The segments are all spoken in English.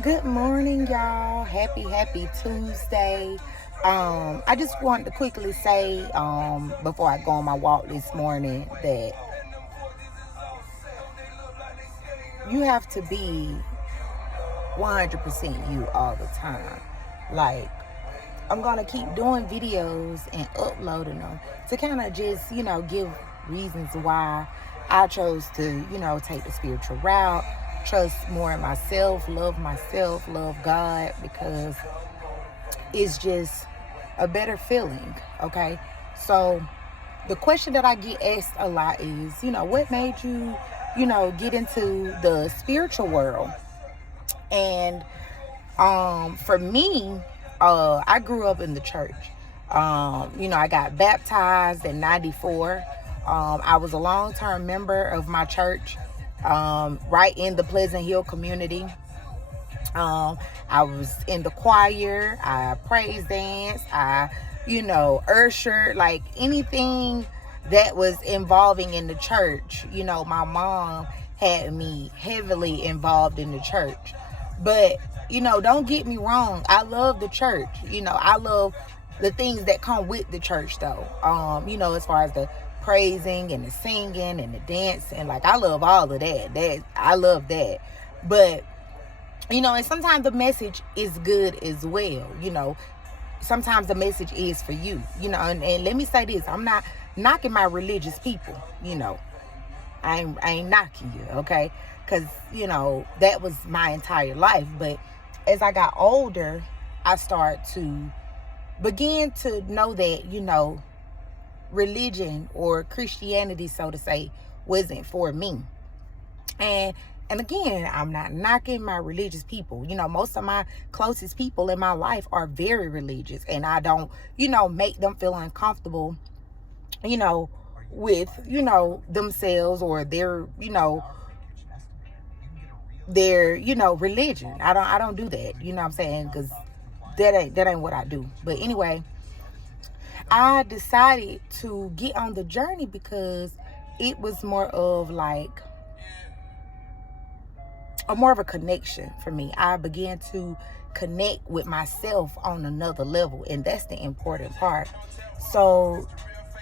Good morning, y'all. Happy Tuesday. I just wanted to quickly say, before I go on my walk this morning, that you have to be 100% you all the time. Like, I'm gonna keep doing videos and uploading them to kind of just, give reasons why I chose to, take the spiritual route, trust more in myself, love God, because it's just a better feeling. Okay. So the question that I get asked a lot is, what made you, get into the spiritual world? And for me, I grew up in the church. I got baptized in 94. I was a long-term member of my church, right in the Pleasant Hill community. I was in the choir, I praise dance, ushered, like anything that was involving in the church. My mom had me heavily involved in the church. But, don't get me wrong, I love the church. I love the things that come with the church though. As far as the praising and the singing and the dancing, like I love all of that. I love that. But and sometimes the message is good as well. Sometimes the message is for you, and let me say this, I'm not knocking my religious people, I ain't knocking you, okay? Because, that was my entire life. But as I got older, I started to begin to know that, religion or Christianity, so to say, wasn't for me. And again, I'm not knocking my religious people. Most of my closest people in my life are very religious. And I don't, make them feel uncomfortable, with, themselves or their religion. I don't do that. You know what I'm saying? Because that ain't what I do. But anyway, I decided to get on the journey because it was more of like more of a connection for me. I began to connect with myself on another level, and that's the important part. So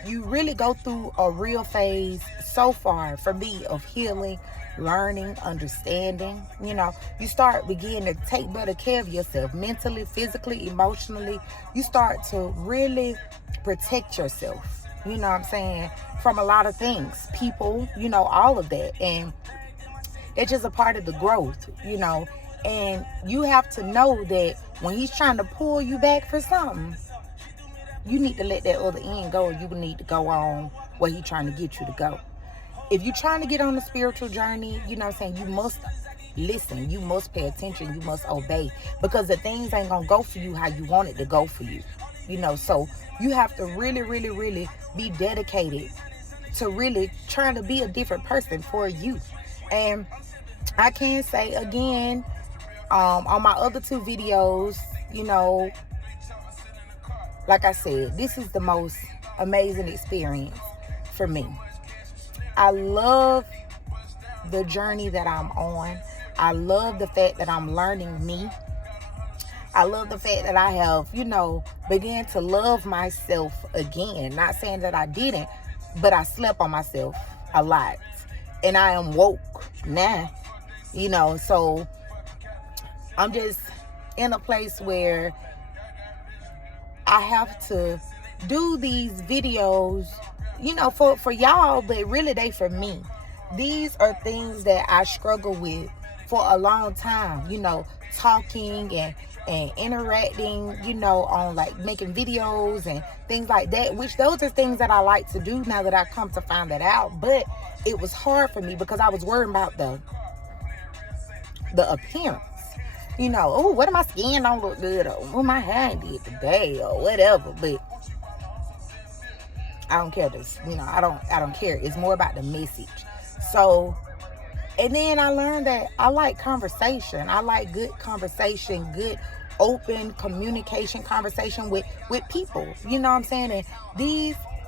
you really go through a real phase so far for me of healing, learning, understanding. You start beginning to take better care of yourself mentally, physically, emotionally. You start to really protect yourself, what I'm saying, from a lot of things, people, all of that. And it's just a part of the growth, and you have to know that when he's trying to pull you back for something, you need to let that other end go, and you need to go on where he's trying to get you to go. If you're trying to get on the spiritual journey, you must listen, you must pay attention, you must obey, because the things ain't gonna go for you how you want it to go for you. So you have to really, really, really be dedicated to really trying to be a different person for you. And I can say again, on my other two videos, like I said, this is the most amazing experience for me. I love the journey that I'm on. I love the fact that I'm learning me. I love the fact that I have, began to love myself again. Not saying that I didn't, but I slept on myself a lot. And I am woke now, so I'm just in a place where I have to do these videos, for y'all, but really they for me. These are things that I struggle with for a long time, talking and interacting, on like making videos and things like that, which those are things that I like to do now that I come to find that out. But it was hard for me because I was worried about the appearance. Oh, what am my skin don't look good, or what my hair did today, or whatever. But I don't care this, I don't care. It's more about the message. So, and then I learned that I like conversation. I like good conversation, good open communication, conversation with people. You know what I'm saying? And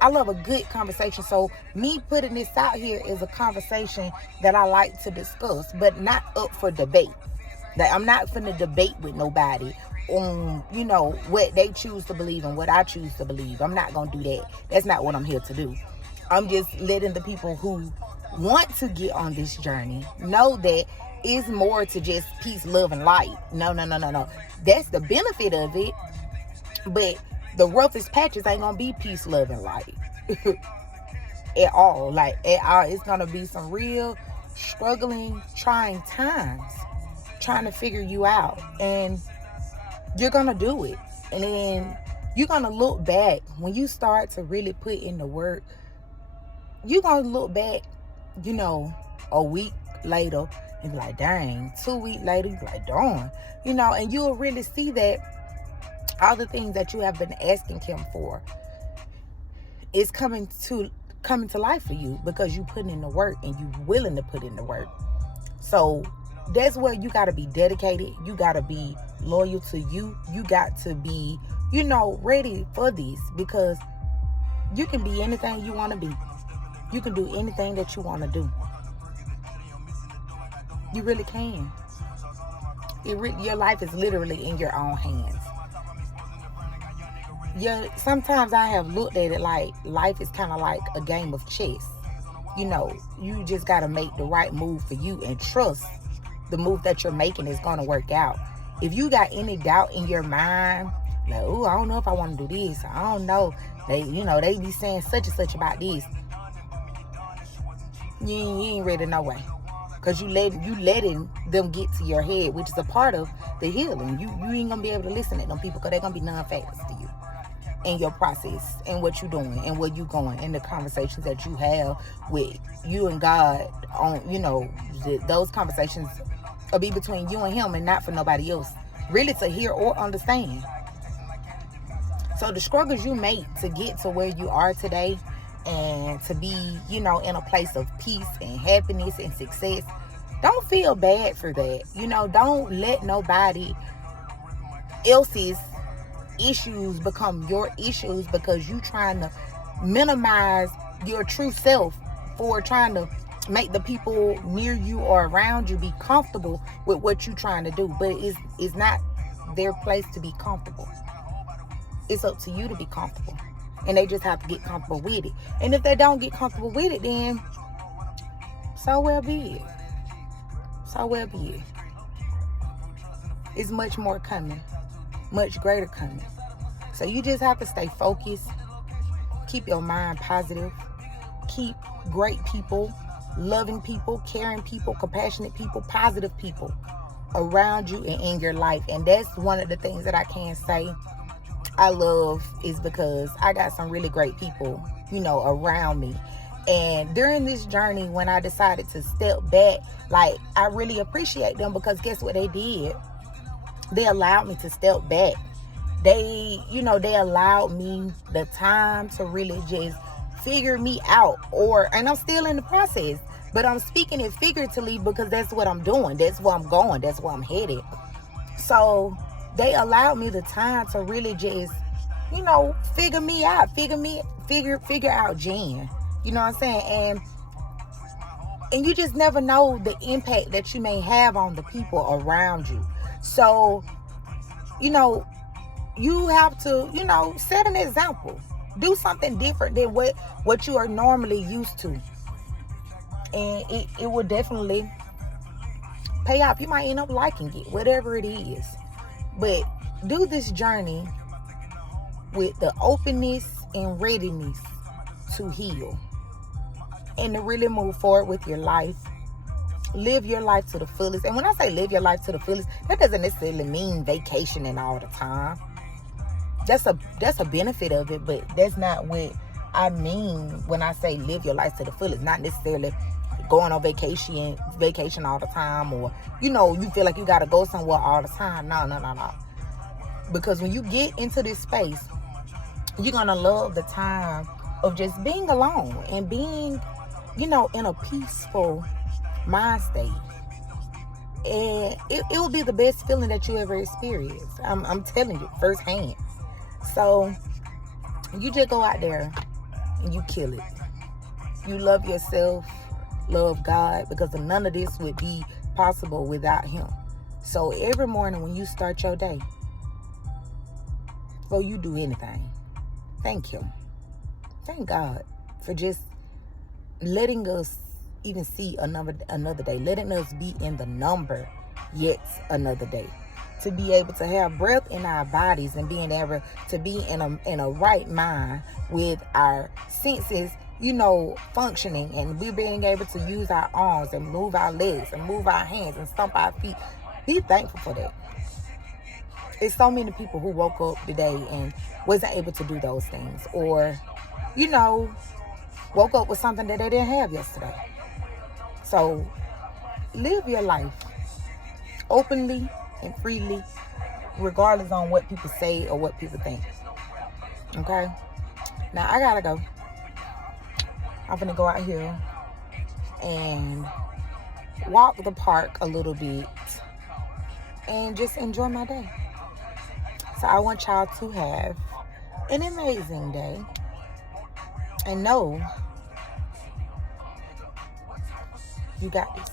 I love a good conversation. So me putting this out here is a conversation that I like to discuss, but not up for debate. That I'm not finna debate with nobody on, you know, what they choose to believe and what I choose to believe. I'm not gonna do that. That's not what I'm here to do. I'm just letting the people who want to get on this journey know that it's more to just peace, love, and light. No. That's the benefit of it. But the roughest patches ain't gonna be peace, love, and light. At all. Like, at all. It's gonna be some real struggling, trying times. Trying to figure you out. And you're gonna do it. And then you're gonna look back when you start to really put in the work. You're gonna look back, you know, a week later and be like, dang. 2 weeks later, you be like, darn. You know, and you'll really see that all the things that you have been asking him for is coming to life for you, because you put in the work and you willing to put in the work. So that's where you got to be dedicated. You got to be loyal to you. You got to be, you know, ready for this, because you can be anything you want to be. You can do anything that you want to do. You really can. Your life is literally in your own hands. Yeah, sometimes I have looked at it like life is kind of like a game of chess. You know, you just got to make the right move for you and trust the move that you're making is going to work out. If you got any doubt in your mind, like, oh, I don't know if I want to do this. I don't know. They be saying such and such about this. You ain't ready no way. Because you letting them get to your head, which is a part of the healing. You ain't going to be able to listen to them people, because they're going to be non-factors to you in your process and what you're doing and where you're going and the conversations that you have with you and God on, you know, those conversations will be between you and him and not for nobody else really to hear or understand. So the struggles you make to get to where you are today and to be, you know, in a place of peace and happiness and success, don't feel bad for that. You know, don't let nobody else's issues become your issues because you trying to minimize your true self for trying to make the people near you or around you be comfortable with what you're trying to do. But it's not their place to be comfortable. It's up to you to be comfortable. And they just have to get comfortable with it. And if they don't get comfortable with it, then so well be it. So well be it. It's much more coming. Much greater coming. So you just have to stay focused. Keep your mind positive. Keep great people, loving people, caring people, compassionate people, positive people around you and in your life. And that's one of the things that I can say I love, is because I got some really great people, you know, around me. And during this journey, when I decided to step back, like, I really appreciate them, because guess what they did? They allowed me to step back. They allowed me the time to really just figure me out. And I'm still in the process, but I'm speaking it figuratively because that's what I'm doing. That's where I'm going. That's where I'm headed. So they allowed me the time to really just, you know, figure me out. Figure out Jen. You know what I'm saying? And you just never know the impact that you may have on the people around you. So, you know, you have to, you know, set an example. Do something different than what you are normally used to. And it will definitely pay off. You might end up liking it, whatever it is. But do this journey with the openness and readiness to heal. And to really move forward with your life. Live your life to the fullest. And when I say live your life to the fullest, that doesn't necessarily mean vacationing all the time. That's a benefit of it, but that's not what I mean when I say live your life to the fullest. Not necessarily going on vacation all the time, or, you know, you feel like you got to go somewhere all the time. No. Because when you get into this space, you're going to love the time of just being alone and being, you know, in a peaceful mind state. And it will be the best feeling that you ever experienced. I'm telling you firsthand. So you just go out there and you kill it. You love yourself, love God, because none of this would be possible without him. So every morning when you start your day, before you do anything, thank Him. Thank God for just letting us even see another day, letting us be in the number yet another day, to be able to have breath in our bodies and being able to be in a right mind with our senses, functioning, and we being able to use our arms and move our legs and move our hands and stomp our feet. Be thankful for that. It's so many people who woke up today and wasn't able to do those things, or woke up with something that they didn't have yesterday. So live your life openly and freely, regardless on what people say or what people think. Okay? Now I gotta go. I'm gonna go out here and walk the park a little bit and just enjoy my day. So I want y'all to have an amazing day, and know you got this.